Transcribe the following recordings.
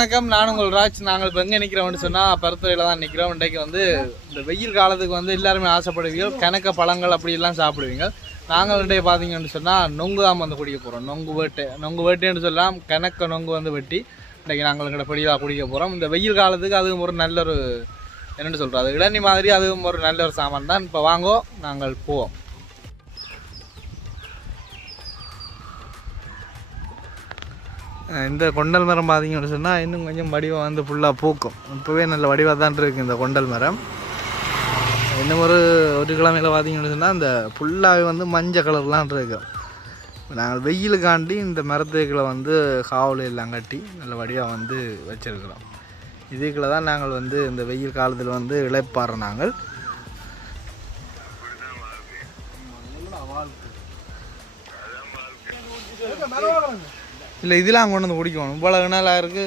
வணக்கம். நான் உங்கள் ராஜ். நாங்கள் இப்போ எங்கே நிற்கிறோம்னு சொன்னால் பருத்துறையில் தான் நிற்கிறோம் இன்றைக்கு வந்து இந்த வெயில் காலத்துக்கு வந்து எல்லாருமே ஆசைப்படுவீங்க. கணக்க பழங்கள் அப்படிலாம் சாப்பிடுவீங்க. நாங்கள் இன்றைக்கு பார்த்தீங்கன்னு சொன்னால் நொங்கு தான் வந்து குடிக்க போகிறோம் நொங்கு வேட்டை. நொங்கு வேட்டைன்னு சொல்லலாம் கணக்க நொங்கு வந்து வெட்டி இன்றைக்கி நாங்கள் எங்கள்கிட்ட படியாக குடிக்க போகிறோம் இந்த வெயில் காலத்துக்கு அதுவும் ஒரு நல்ல ஒரு என்னென்னு சொல்கிறது அது இளநி மாதிரி அதுவும் ஒரு நல்ல ஒரு சாமான் தான். இப்போ வாங்கோ நாங்கள் போவோம். இந்த கொண்டல் மரம் பார்த்தீங்கன்னு சொன்னால் இன்னும் கொஞ்சம் வடிவம் வந்து ஃபுல்லாக பூக்கும். இப்போவே நல்ல வடிவாக தான் இருக்குது இந்த கொண்டல் மரம். இன்னும் ஒரு ஒரு கிழமையில் பார்த்தீங்கன்னு சொன்னால் இந்த ஃபுல்லாகவே வந்து மஞ்சள் கலர்லாம் இருக்கும் நாங்கள் வெயிலுக்காண்டி இந்த மரத்துக்களை வந்து காவல் எல்லாம் கட்டி நல்ல வடிவாக வந்து வச்சிருக்கிறோம். இதுக்குள்ள தான் நாங்கள் வந்து இந்த வெயில் காலத்தில் வந்து இழைப்பாடுறோம் நாங்கள். இல்லை இதெல்லாம் கொண்டு வந்து குடிக்கணும் இவ்வளோ நாளாக இருக்குது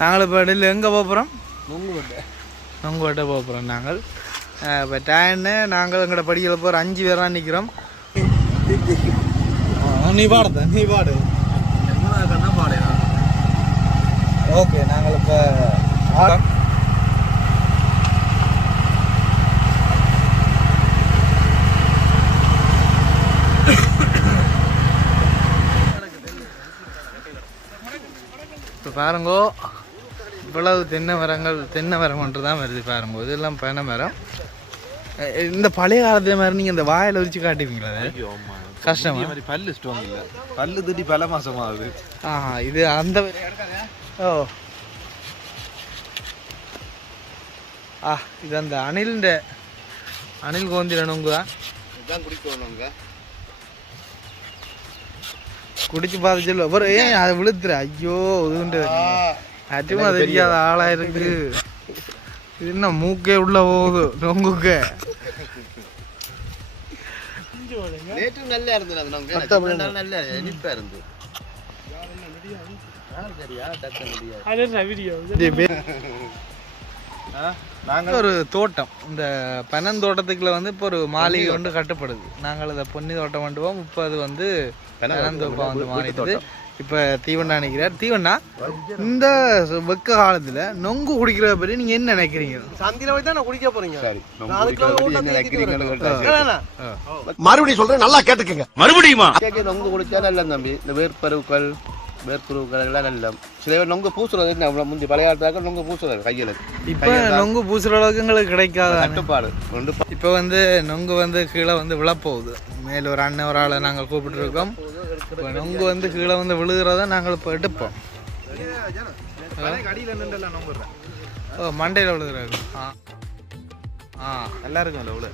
நாங்கள் இப்போ டெல்லி எங்கே போகிறோம் நொங்கு வெட்டை நொங்கு வெட்ட போகிறோம் நாங்கள். இப்போ டேன்னு நாங்கள் எங்கள்ட படிக்கல போகிற அஞ்சு பேராக நிற்கிறோம் நீ பாடுத நீ பாடு. ஓகே நாங்கள் இப்போ இப்போ பாருங்கோ. இவ்வளவு தென்னை மரங்கள் தென்னை மரம் ஒன்று தான் வருது பாருங்கோ. இதெல்லாம் பனை மரம். இந்த பழைய காலத்துல மாதிரி நீங்கள் இந்த வாயில் வச்சு காட்டுவீங்களா கஷ்டமா? மாதிரி பல்லு ஸ்ட்ராங் இல்ல. பல்லு தூக்கி பல மாசம் ஆகுது ஆஹா இது அந்த ஓ. ஆ இது அந்த அணில்ன்ற அணில் கோந்திர நொங்கு தான் குடிக்கணுங்க குடிச்சு பார்த்து சொல்ல ஒரு ஏன் அதை விழுத்துற ஐயோ இதுண்டு அட்டுமா தெரியாத ஆளா இருக்கு இது என்ன மூக்கே உள்ள போகுது நொங்குக்கு நல்லா இருந்தது நல்லா இனிப்பா இருந்து நாங்கள் ஒரு தோட்டம். இந்த பனந்தோட்டத்துக்குள்ள வந்து இப்போ ஒரு மாளிகை ஒன்று கட்டப்படுது. நாங்கள் அதை பொன்னி தோட்டம் பண்ணுவோம் இப்போ அது வந்து பனந்தோப்பா வந்து மாறிடுது. இப்போ தீவண்ணா நினைக்கிறார். தீவண்ணா இந்த வெக்க காலத்துல நொங்கு குடிக்கிறத பற்றி நீங்க என்ன நினைக்கிறீங்க? சந்தில போய் தான் நான் குடிக்க போறீங்க. மறுபடியும் சொல்றேன் நல்லா கேட்டுக்கங்க. கேக்கு நொங்கு குடிச்சா நல்ல தம்பி. இந்த வேர்ப்பருக்கள் வேர்க்குருக்கள் எல்லாம் நல்ல. சில பேர் நொங்கு பூசுறது என்ன? அவ்வளவு முந்தி பழைய காலத்துல நொங்கு பூசுறது கையில. இப்போ நொங்கு பூசுற அளவுக்கு எங்களுக்கு கிடைக்காத கட்டுப்பாடு. ரெண்டு இப்போ வந்து நொங்கு வந்து கீழே வந்து விழப்போகுது. மேல ஒரு அண்ணன் ஒரு ஆளை நாங்கள் கூப்பிட்டுருக்கோம். இப்போ நொங்கு வந்து கீழே வந்து விழுகிறத நாங்கள் இப்போ எடுப்போம். ஓ மண்டையில் விழுகிறாரு. ஆ. ஆ. நல்லா இருக்கும் உள்ள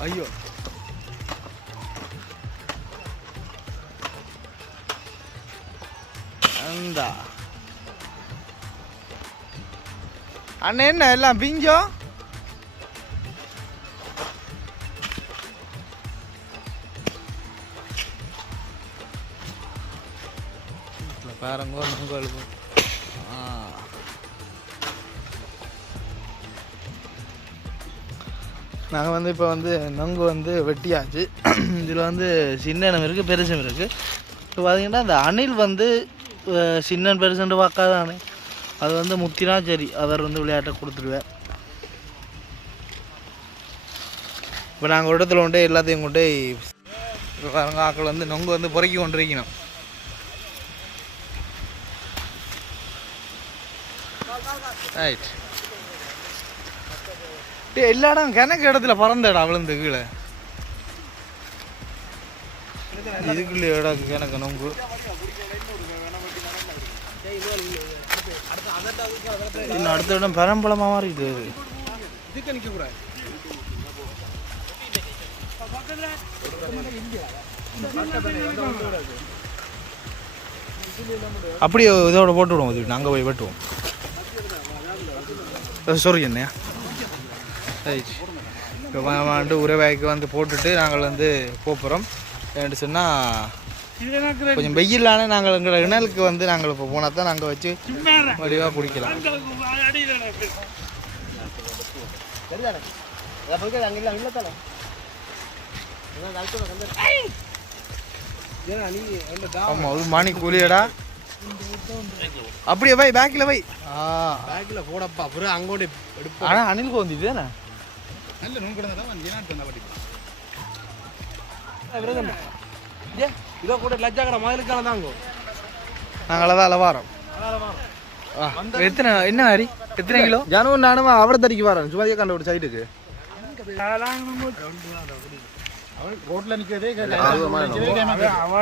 ஐயோ. அந்த அண்ணன் என்ன எல்லாம் பிஞ்சோ? பேரங்கோ பாருங்க நுங்கல் நாங்கள் வந்து இப்போ வந்து நொங்கு வந்து வெட்டியாச்சு. இதில் வந்து சின்ன இனம் இருக்குது பெருசும் இருக்குது இப்போ பார்த்தீங்கன்னா இந்த அணில் வந்து சின்னன் பெருசுன்னு பார்க்காதானே அது வந்து முத்தினா சரி அவர் வந்து விளையாட்டை கொடுத்துருவேன் இப்போ நாங்கள் ஒரு இடத்துல கொண்டு போய் எல்லாத்தையும் கொண்டு பாருங்க ஆக்கள் வந்து நொங்கு வந்து பொறுக்கி கொண்டிருக்கணும். ரைட் டேய் எல்லா இடம் கிணக்கு இடத்துல பறந்தடா விழுந்து கீழே. இதுக்குள்ளே இடம் கிணக்கு நொங்கு. இன்னும் அடுத்த இடம் பெரம்பலமா மாறிடுது அப்படியே இதோட போட்டு விடுவோம் இது நாங்கள் போய் வெட்டுவோம். சாரி என்னையா இப்போ வந்து உறவாய்க்கு வந்து போட்டுட்டு நாங்கள் வந்து போகிறோம் ஏன்னு சொன்னால் கொஞ்சம் வெயிலான நாங்கள் எங்களை இணலுக்கு வந்து நாங்கள் இப்போ போனால் தான் நாங்கள் வச்சு வடிவாக குடிக்கலாம். சரிதானே அதை போய் அங்கே இல்லை இல்லை தானே ஆமாம் ஒரு மணி கூலியடா. அப்படியே வை பேக்கில் வை. ஆ பேக்கில் போடப்பா அப்புறம் எடுப்போம். ஆனால் அணில் கோந்திட்டு தானே? நல்ல நூல் கிடந்தா வந்து ஏன்னா இதோ கூட லஜ்ஜாக்கடை முதலுக்கான தாங்க. நாங்கள் தான் அளவாரோம் எத்தனை என்ன மாதிரி? எத்தனை கிலோ? ஜனவன் நானும் அவட தடிக்கு வரேன். சுமதியை கண்ட ஒரு சைடுக்கு ரோட்ல நிக்கிறதே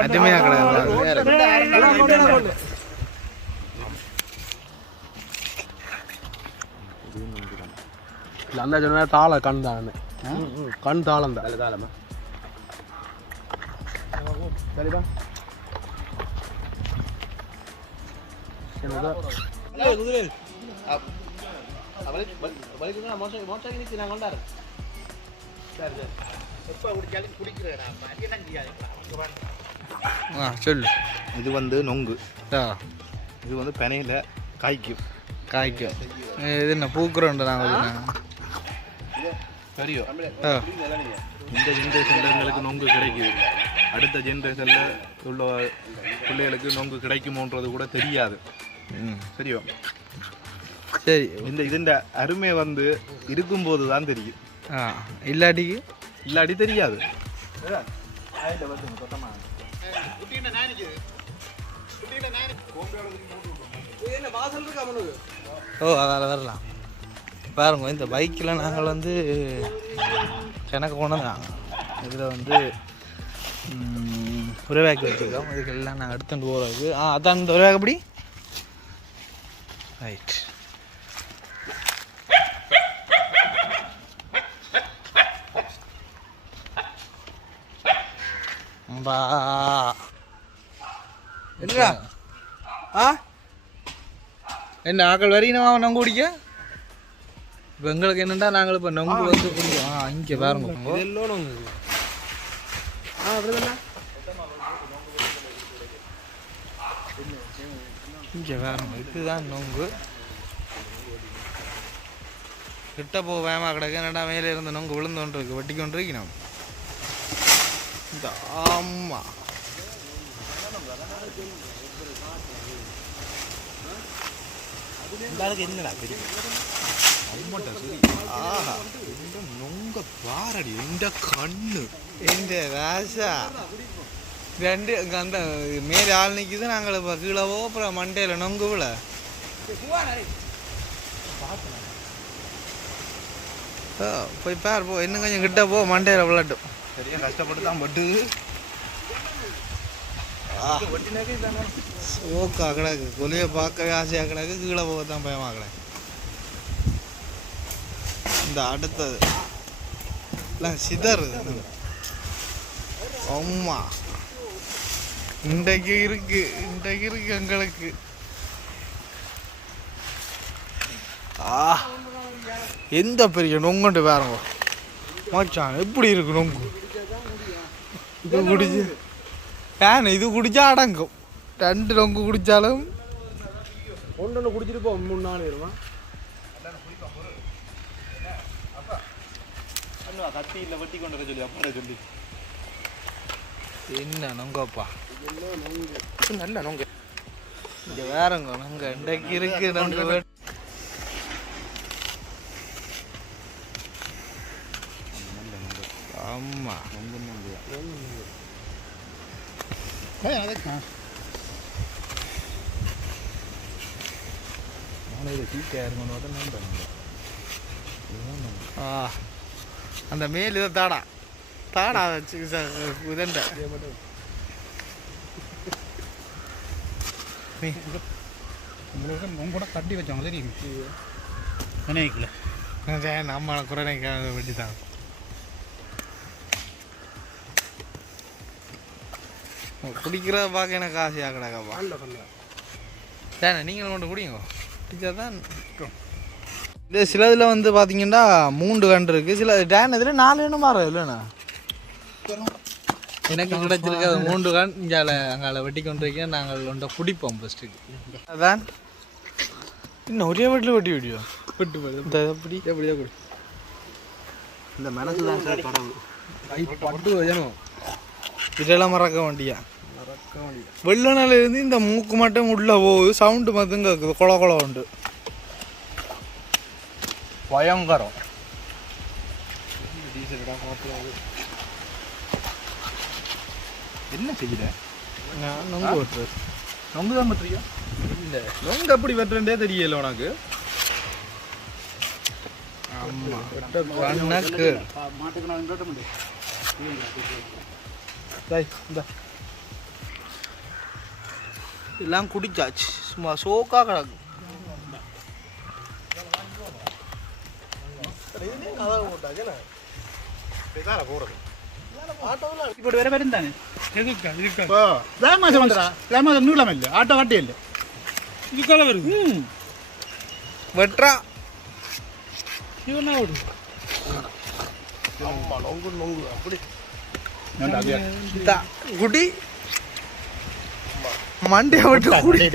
அதுமையாக கிடையாது அந்த சொன்ன தாள கண் தான் கண் தாளம் தான். தாளமா? சரிப்பா ஆ சொல்லு இது வந்து நொங்கு ஆ இது வந்து பெனையில காய்க்கும் காய்க்கும் இது என்ன பூக்குறோண்டு நாங்கள் தெரியும் இந்த ஜென்ரேஷனில் எங்களுக்கு நொங்கு கிடைக்குது. அடுத்த ஜென்ரேஷனில் உள்ள பிள்ளைகளுக்கு நொங்கு கிடைக்குமோன்றது கூட தெரியாது. ம். தெரியும் சரி. இந்த இதுண்ட அருமை வந்து இருக்கும்போது தான் தெரியும். ஆ. இல்லாட்டிக்கு இல்லாட்டி தெரியாது. ஓ அதால் வரலாம். பாருங்க இந்த பைக்கில் நாங்கள் வந்து எனக்கு கொண்டதான் இதில் வந்து உரவேக்கு வச்சுருக்கோம். இதுக்கெல்லாம் நாங்கள் எடுத்துகிட்டு போகிறதுக்கு ஆ அதான் இந்த உரவேக்கு ரைட் பா என்னடா? ஆ? என்ன ஆக்கள் வரையினமா நொங்கு குடிக்க இப்போ எங்களுக்கு என்னண்டா நாங்கள் இப்போ நொங்கு வந்து குடிக்கிறோம். ஆ இங்கே பாருங்க நொங்கு இங்கே பாருங்க இதுதான் நொங்கு. கிட்ட போ வேமா கிடக்கு. என்னடா மேலே இருந்த நொங்கு விழுந்து கொண்டு இருக்கு. வெட்டி கொண்டு இருக்கணும் இந்த ஆமா என்னடா தெரியும் ஆஹா. இந்த நொங்க பாரடி இந்த கண்ணு. இந்த ராசா ரெண்டு அந்த மேலே ஆள் நிற்கிது நாங்கள் இப்போ கீழவோ அப்புறம் மண்டையில் நொங்கு விழ போய் பார் போ. இன்னும் கொஞ்சம் கிட்ட போ மண்டையில் விளாட்டும் சரியா கஷ்டப்பட்டு தான் பட்டு ஓக்கா கிடக்கு கொலையை பார்க்கவே ஆசையாக கிடக்கு கீழே போக தான் பயமாக கிடக்கு. இந்த அடுத்தது. இல்லை சிதறுது அம்மா. இன்றைக்கு இருக்கு. இன்றைக்கு இருக்கு எங்களுக்கு. ஆ. எந்த பெரிய நொங்குண்டு பாருங்க மச்சான் எப்படி இருக்கு நொங்கு? இது குடிச்சு. ஏன் இது குடிச்சா அடங்கும். ரெண்டு நொங்கு குடிச்சாலும் ஒன்று குடிச்சிட்டு போ மூணு நாள் வருமா கத்தி இல்லை வெட்டி கொண்டு வர சொல்லி அப்பா சொல்லி என்ன நொங்கப்பா நல்ல நொங்க இங்க வேறங்க நொங்க இன்றைக்கு இருக்கு நொங்கு ஆமா ஆ அந்த மேல் இதை தாடா தாடா வச்சு இதண்ட உங்க கூட கட்டி வச்சாங்க தெரியும் நினைக்கல. நம்ம குறை வெட்டி தான் குடிக்கிறத பார்க்க எனக்கு ஆசையாக கிடக்காப்பா. ஏண்ணே நீங்களும் கொண்டு குடிங்க. குடிச்சா தான் இது சிலதில் வந்து பார்த்தீங்கன்னா மூன்று கண்டு இருக்குது சில டேன் இதில் நாலு எண்ணம் மாறும் இல்லைண்ணா? எனக்கு கிடைச்சிருக்க. அது மூன்று கான் இங்கால அங்கால வெட்டி கொண்டு வைக்க நாங்கள் ஒன்றை பிடிப்போம் ஃபஸ்ட்டுக்கு அதான். இன்னும் ஒரே வீட்டில் வெட்டி விடியோ விட்டு இந்த எப்படி எப்படியா கொடு. இந்த மனசு தான் சார் கடவுள். பட்டு வைக்கணும் இதெல்லாம் மறக்க வேண்டியா? வெள்ளனால இருந்து இந்த மூக்கு மட்டும் உள்ள போகுது சவுண்டு மட்டும் கேட்குது கொல கொல உண்டு. பயங்கரம். என்ன செய்யற? நான் நொங்கு ஓட்டுறது நொங்கு தான் பண்றியா இல்லை. நொங்கு எப்படி வெட்டுறேன்டே தெரியல உனக்கு. கணக்கு. எல்லாம் குடிச்சாச்சு. சும்மா சோக்கா கிடக்கு. అదే పోతా అదేనా ఇదారా పోరదు ఇప్పుడు ಬೇರೆ ಬೇರೆ ಇದ್ದಾನೆ ಲ್ಯಾಮ್ ಮಾಸ ಬಂದ್ರ ಲ್ಯಾಮ್ ಮಾಸ ನೂಲ ಮೇಲೆ ಆಟೋ ಅಡ್ಡಿಯಲ್ಲಿ ಇದಕ್ಕೆಲ್ಲ ಬರು ಹ್ಞೂ ಭಟ್ರ ಇವನ್ನ ನೋಡು ನೊಂಗು ನೊಂಗು ಅಪ್ಪಡಿ ಗುಡಿ ಮಂಡ್ಯ ಬಿಟ್ಟು ಗುಡಿ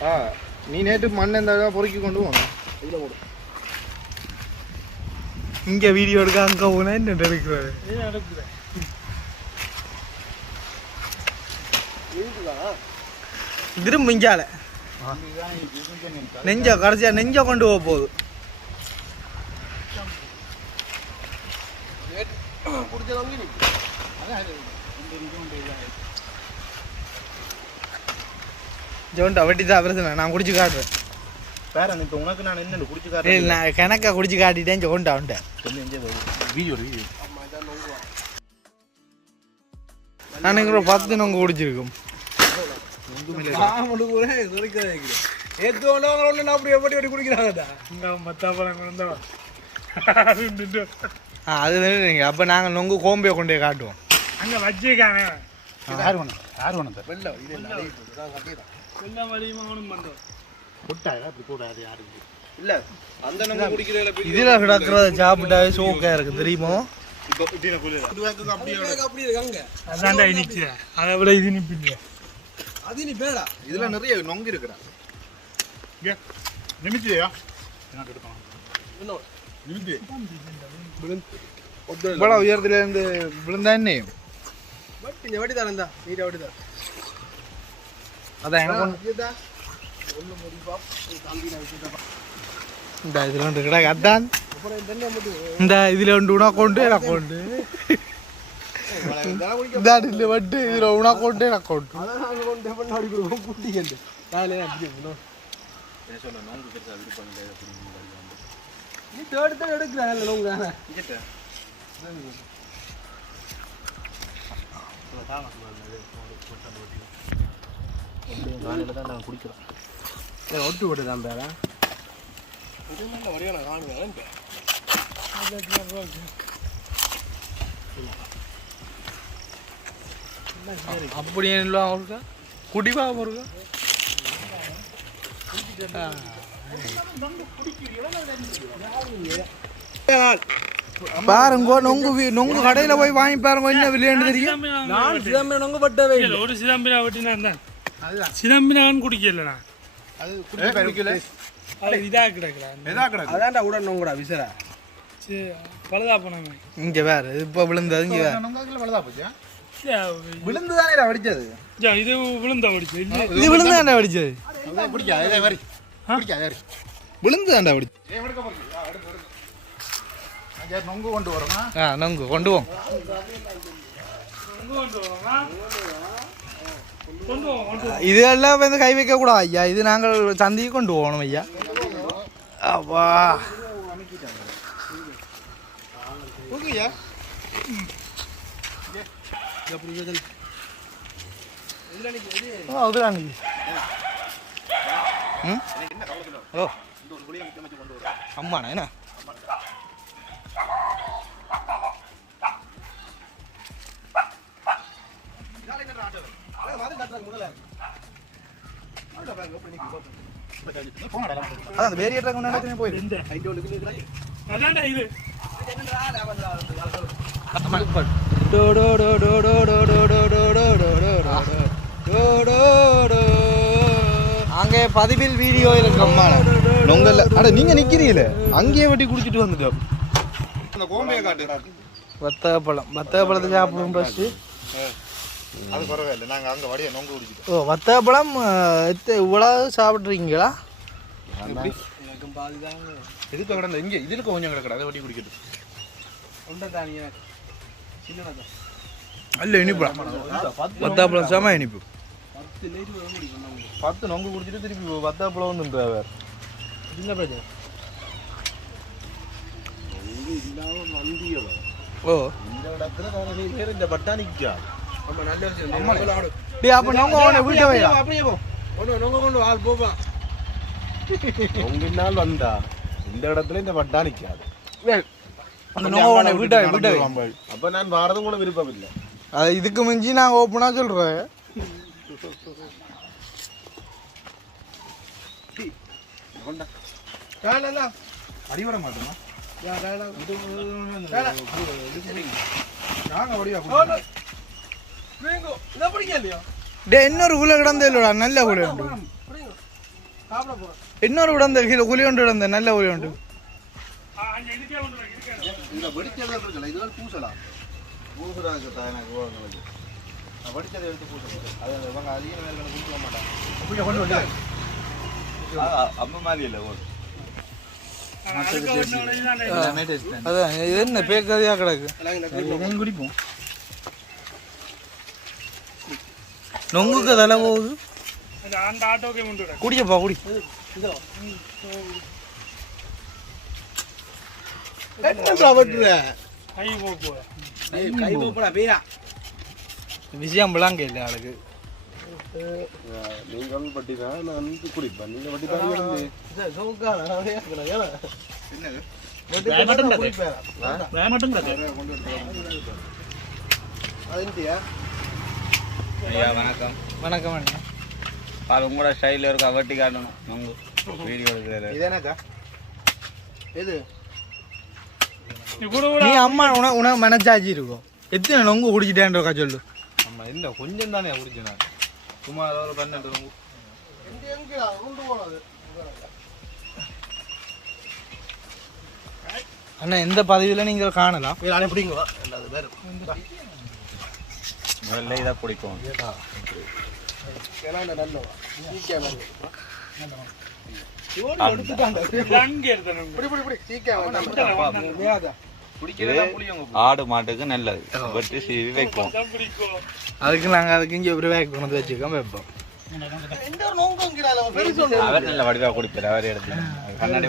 ಹಾಂ நீ நேற்று மண் இந்த பொறுக்கி கொண்டு போனோம் இங்க வீடியோ எடுக்க அங்க போனா என்ன எடுக்கிறாரு திரும்ப இங்கால. நெஞ்ச கடைசியா நெஞ்ச கொண்டு போக போகுது. ஜோண்டா வட்டி தான் பிரச்சனை நான் குடிச்சு காட்டுறேன். வேற இப்போ உனக்கு நான் என்ன குடிச்சு காட்டுறேன். நான் கணக்கா குடிச்சு காட்டிட்டேன் ஜோண்டா உண்டை வீடியோ வீடியோ நான் ஒரு பத்து நொங்கு குடிச்சிருக்கும். ஆ, அது நீங்க. அப்ப நாங்க நொங்கு கோம்பையை கொண்டு போய் காட்டுவோம். அங்கே வச்சிருக்காங்க யார் வேணும்? யார் வேணும்? இல்ல அந்த நொங்கு குடிக்கிறதுல இதுல கிடக்குறத சாப்பிட்டாவே சோக்கா இருக்கு தெரியுமோ? அதான்டா இனிச்சு அதை விட இது இனிப்பில்லையா இதுல நிறைய நொங்கு இருக்கிறா நிமித்தியா இவ்வளவு உயரத்துல இருந்து விழுந்தா என்ன? அதான் எனக்கு இந்த இதுல ஒன்று கிடக்கு அதான். இந்த இதுல ஒன்று உனக்கொண்டு எனக்கொண்டு. இந்த இதுல வட்டு இதுல உனக்கொண்டு எனக்கொண்டு. நாளையில தான் நாங்கள் குடிக்கிறோம் ஒட்டு விட்டு தான் பேரா அப்படி இல்லை அவருக்கு குடிவா அவருக்கு பாருங்க நொங்கு வி- நொங்கு கடையில போய் வாங்கி பாருங்க என்ன விளையாண்டு தெரியும்? நான் சிதம்பரம் நொங்க பட்டவே ஒரு சிதம்பிரா வெட்டினா தான் சிதம்பிரான் குடிக்கல. அது இதா கிடக்குறா அதான்டா கூட நொங்குடா விசரா சரி பழுதா போனாங்க இங்க வேற இப்ப விழுந்தது இங்க வேற. விழுந்து தானே வடிச்சது? இது விழுந்தா இல்லை இது விழுந்து தாண்டா வடிச்சது. குடிக்காத வரி குடிக்காத விழுந்து தாண்டா வடிச்சு நொங்கு கொண்டு வரோமா ஆ நொங்கு கொண்டு கொண்டு வா, கொண்டு வா. இதெல்லாம் வந்து கை வைக்க கூடாது ஐயா. இது நாங்கள் சந்தைக்கு கொண்டு போகணும் ஐயா. அப்பா. அதுதான் ஓ அம்மாண்ணா என்ன? அதான் அந்த வேரியேட்டர் கொண்டாடி போயிரு இந்த அதான்டா இது. அங்கே பதிவில் வீடியோ இருக்கம்மா நொங்கல்ல. அட நீங்க நிக்கிறீங்களே? அங்கேயே வெட்டி குடிச்சிட்டு வந்துட்டோம். அந்த கோம்பையை காட்டு. வத்தக பழம் வத்தக பழத்தை சாப்பிடும் ஃபஸ்ட்டு அது பரவாயில்ல நாங்க அங்க வடிய நொங்க குடிச்சிட்டோம். ஓ வத்தக பழம் எத்த இவ்வளவு சாப்பிட்றீங்களா? எதுக்கு கிடந்த இங்க இதுல கொஞ்சம் கிடக்கடா அதை வட்டி குடிக்கட்டும். அல்ல இனிப்பு. வத்தக பழம் செம இனிப்பு. பத்து நொங்கு. குடிச்சிட்டு திருப்பி வத்தாப்புல வந்து வேற. ஓ. இந்த இடத்துல பேர் இந்த பட்டாணிக்கா டேய் அப்போ நோங்க உன வீட்டை நொங்கினால் வந்தா இந்த இடத்துல இந்த அந்த நோங்க வீட்டை வை, வீட்டை வை. அப்ப நான் வாரதும் கூட விருப்பம் இல்லை அது இதுக்கு மிஞ்சி நான் ஓப்பனாக சொல்கிறேன் அடிவர மாட்டோமா டே இன்னொரு குலை கிடந்த இல்லடா நல்ல குலை உண்டு இன்னொரு கிடந்த கிலோ குழி உண்டு கிடந்த நல்ல குழி உண்டு இந்த வெடிச்சதை இருக்குல்ல இதுகள் பூசலாம் பூசுறாங்க தான் எனக்கு ஓங்களுக்கு நான் வெடிச்சதை எடுத்து பூசலாம் அது இவங்க அதிக நேரம் குடிக்க மாட்டாங்க அம்மா மாதிரி இல்லை ஓ அதான் இது என்ன பேக்கதையாக கிடக்கு குடிப்போம் நொங்குக்கு தலை போகுது. அந்த ஆட்டோக்கே கொண்டு விட குடிக்கப்பா குடி விஷயம் விளாங்க இல்லை ஆளுக்கு. நீங்க வந்து. பட்டி தான் நான் குடிப்பேன். நீங்க பட்டி தான் வந்து ஐயா வணக்கம். வணக்கம் அண்ணா. அது உங்களோட ஸ்டைலில் இருக்க? வெட்டி காட்டணும். நொங்கு வீடியோ எடுக்கிறது இது என்னக்கா எது? நீ கூட கூட நீ அம்மா உன உன மனச்சாச்சி இருக்கும். எத்தனை நொங்கு குடிச்சிட்டேன்றக்கா சொல்லு. ஆமா இல்ல கொஞ்சம் தானே குடிச்சேன் ஏதோ ஒரு பன்னெண்டு நொங்கு. அண்ணா எந்த பதவியில் நீங்கள் காணலாம். பேர் முதல்ல இதை பிடிக்கும் நல்லவா அங்கே எடுத்தேன் இப்படி இப்படி இப்படி சீக்கிரம் ஆடு மாட்டுக்கு நல்லது. வெட்டி சீவி வைப்போம். அதுக்கு நாங்கள் அதுக்கு இங்கே ஒரு வேக் கொண்டு வந்து வச்சுக்கோம் வைப்போம். அவர் நல்ல வடிவா குடிப்பார் அவர் எடுத்து. கண்ணாடி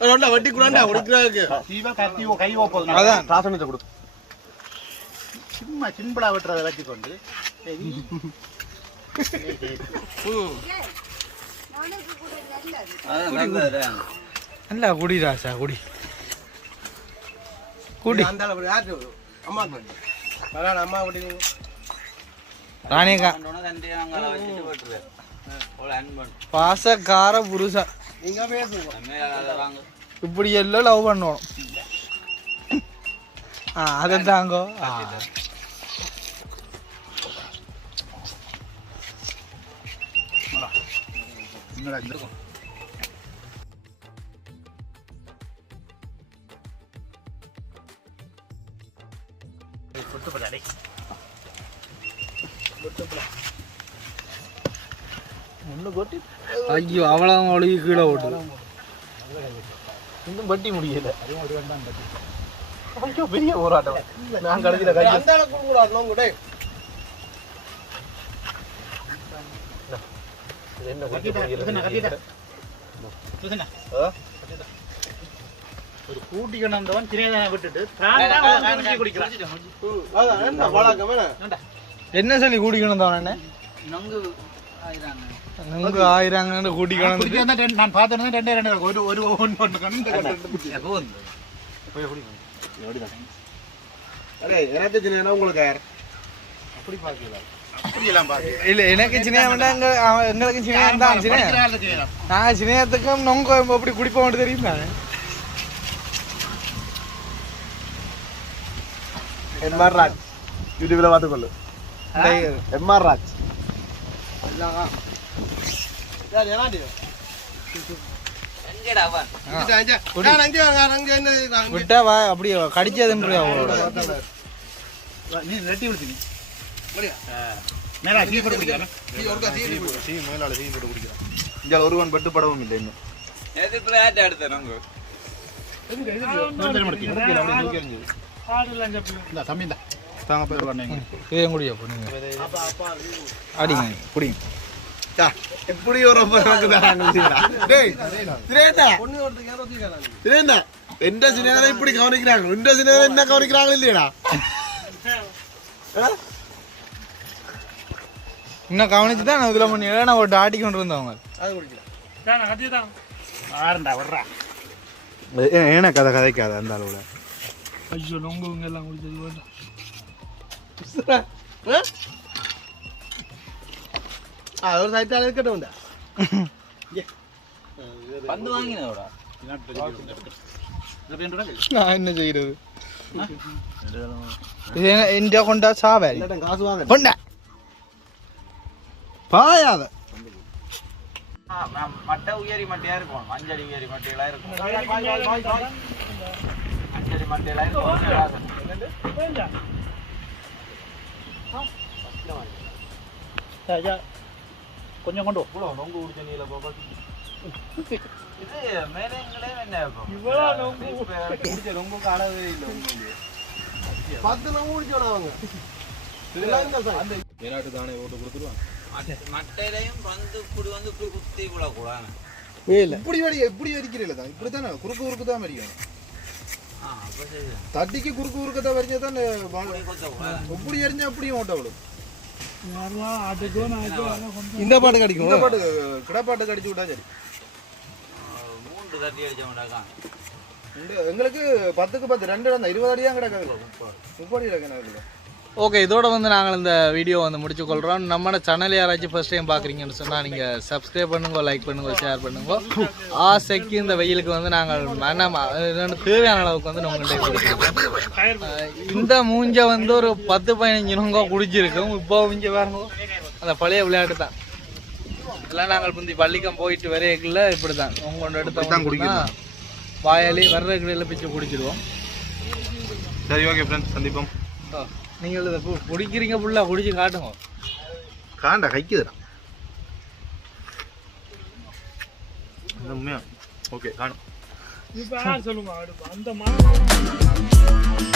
இருக்கு. வட்டி குறாண்டா உடுக்கிறாங்க அதான். ராசனத்தை கொடு. சும்மா சிம்பிளா வெட்டுறதை வச்சுக்கொண்டு நல்லா குடி ராசா குடி. குடி. அந்த அளவு யாரு அம்மா அம்மா வட்டி. நானே கா வச்சுட்டு வெட்டுறேன் பாசக்கார புருஷன். நீங்க பேசுங்க. வாங்க. இப்படி எல்லாம் லவ் பண்ணுவோம். ஆ அதை தாங்கோ. ஆ. ஐயோ அவ்வளோ அவளுக்கு கீழே ஓட்டு இன்னும் வட்டி முடியல. ஐயோ பெரிய போராட்டம். நான் கடைசியில் கட்சி அந்த அளவுக்கு கொடுக்கூடாது நோங்க டேய் ஒரு கூட்டி வந்தவன் சிறியதான விட்டுட்டு குடிக்கிறான். என்ன என்ன? என்ன சொல்லி கூட்டிக்கணும் தானே நொங்கு நுங்கு ஆயிரங்கன்னு வந்தா ரெண்டு- நான் பார்த்தேன்னா ரெண்டே ரெண்டு. ஒரு ஒரு ஒன்று ஒன்று கண்டு உங்களுக்கு அப்படி பார்க்கல இல்ல எனக்கு சின்ன எங்களுக்கு சின்ன தான் சின்ன நான் சின்னத்துக்கும் நொங்க எப்படி குடிப்போம் தெரியும் தானே எம்ஆர் ராஜ் யூடியூப்ல பார்த்துக்கொள்ளு எம்ஆர் ராஜ் விட்டா வா அப்படியே கடிச்சதுன்ற அவளோட நீ ரெட்டி விடுத்து ஒருவன் பட்டு படவும் இல்லை இன்னும் எதுக்குள்ள ஆட்ட இந்த தம்பி தான் தாங்க போய் வரணும் இதையும் குடியா அப்போ அடிங்க. குடிங்க. எப்படி ஒரு சினிமா இப்படி கவனிக்கிறாங்க. இந்த சினிமா என்ன கவனிக்கிறாங்க இல்லையடா? இன்னும் கவனிச்சு தான் இதில் பண்ணி நான் ஒரு ஆட்டி கொண்டு வந்தவங்க ஏன்னா கதை கதைக்காத அந்த அளவுல. ஐயோ நொங்கு எல்லாம் குடிச்சது வேண்டாம் ஒரு சைட்டால இருக்கட்டும் வந்து வாங்கினோடா நான் என்ன செய்யறது இது என்ன இந்தியா கொண்டா சாவாரி காசு வாங்க கொண்டா பாயாத மட்டை உயரி மட்டையா இருக்கும் அஞ்சடி உயரி மட்டைகளா இருக்கும் அஞ்சடி இருக்கும் கொஞ்சம் கொண்டு இது மேலே என்ன இவ்வளோ நொங்கு ரொம்ப அளவே இல்லை பத்து நம்ம முடிச்சோம் அவங்க இதெல்லாம் இந்த side. மட்டையிலையும் வந்து இப்படி வந்து இப்படி குத்தி விடக்கூடாது இப்படி வடி இப்படி வரிக்கிறீங்களா தான் இப்படி தானே குறுக்கு குறுக்கு தான் சரி தட்டிக்கு குறுக்கு குறுக்க தான் வரிஞ்சா தான் எப்படி எரிஞ்சா அப்படியும் ஓட்ட விடும் இந்த பாட்டு இந்த கிடைக்கும் பாட்டு கிடப்பாட்டு கடிச்சு விட்டா சரி மூன்று தட்டி அடிச்ச மாட்டாக்கா இந்த எங்களுக்கு பத்துக்கு பத்து ரெண்டு இடம் தான் இருபது அடியாக கிடக்காது முப்பது கிடக்கு எனக்கு ஓகே இதோட வந்து நாங்கள் இந்த வீடியோ வந்து முடிச்சு கொள்கிறோம் நம்ம சேனல் யாராச்சும் ஃபர்ஸ்ட் டைம் பார்க்குறீங்கன்னு சொன்னால் நீங்கள் சப்ஸ்கிரைப் பண்ணுங்க லைக் பண்ணுங்க ஷேர் பண்ணுங்க. ஆசைக்கு இந்த வெயிலுக்கு வந்து நாங்கள் வேணாம் என்னென்ன தேவையான அளவுக்கு வந்து நம்ம கொடுத்துருக்கோம். இந்த மூஞ்ச வந்து ஒரு பத்து பதினஞ்சு நுங்க குடிச்சிருக்கோம் இப்போ இங்கே பாருங்க. அந்த பழைய விளையாட்டு தான். இதெல்லாம் நாங்கள் முந்தி பள்ளிக்கம் போயிட்டு வரையக்குள்ள இப்படி தான் உங்களோட எடுத்த வாயாலி வர்ற கடையில் பிச்சு குடிச்சிடுவோம். சரி ஓகே ஃப்ரெண்ட்ஸ் சந்திப்போம். நீங்கள் இதை குடிக்கிறீங்க ஃபுல்லாக குடிச்சு காட்டுங்க. காண்டா கைக்குதுடா. உண்மையா ஓகே காணும். இப்போ சொல்லுங்க அந்த மாதிரி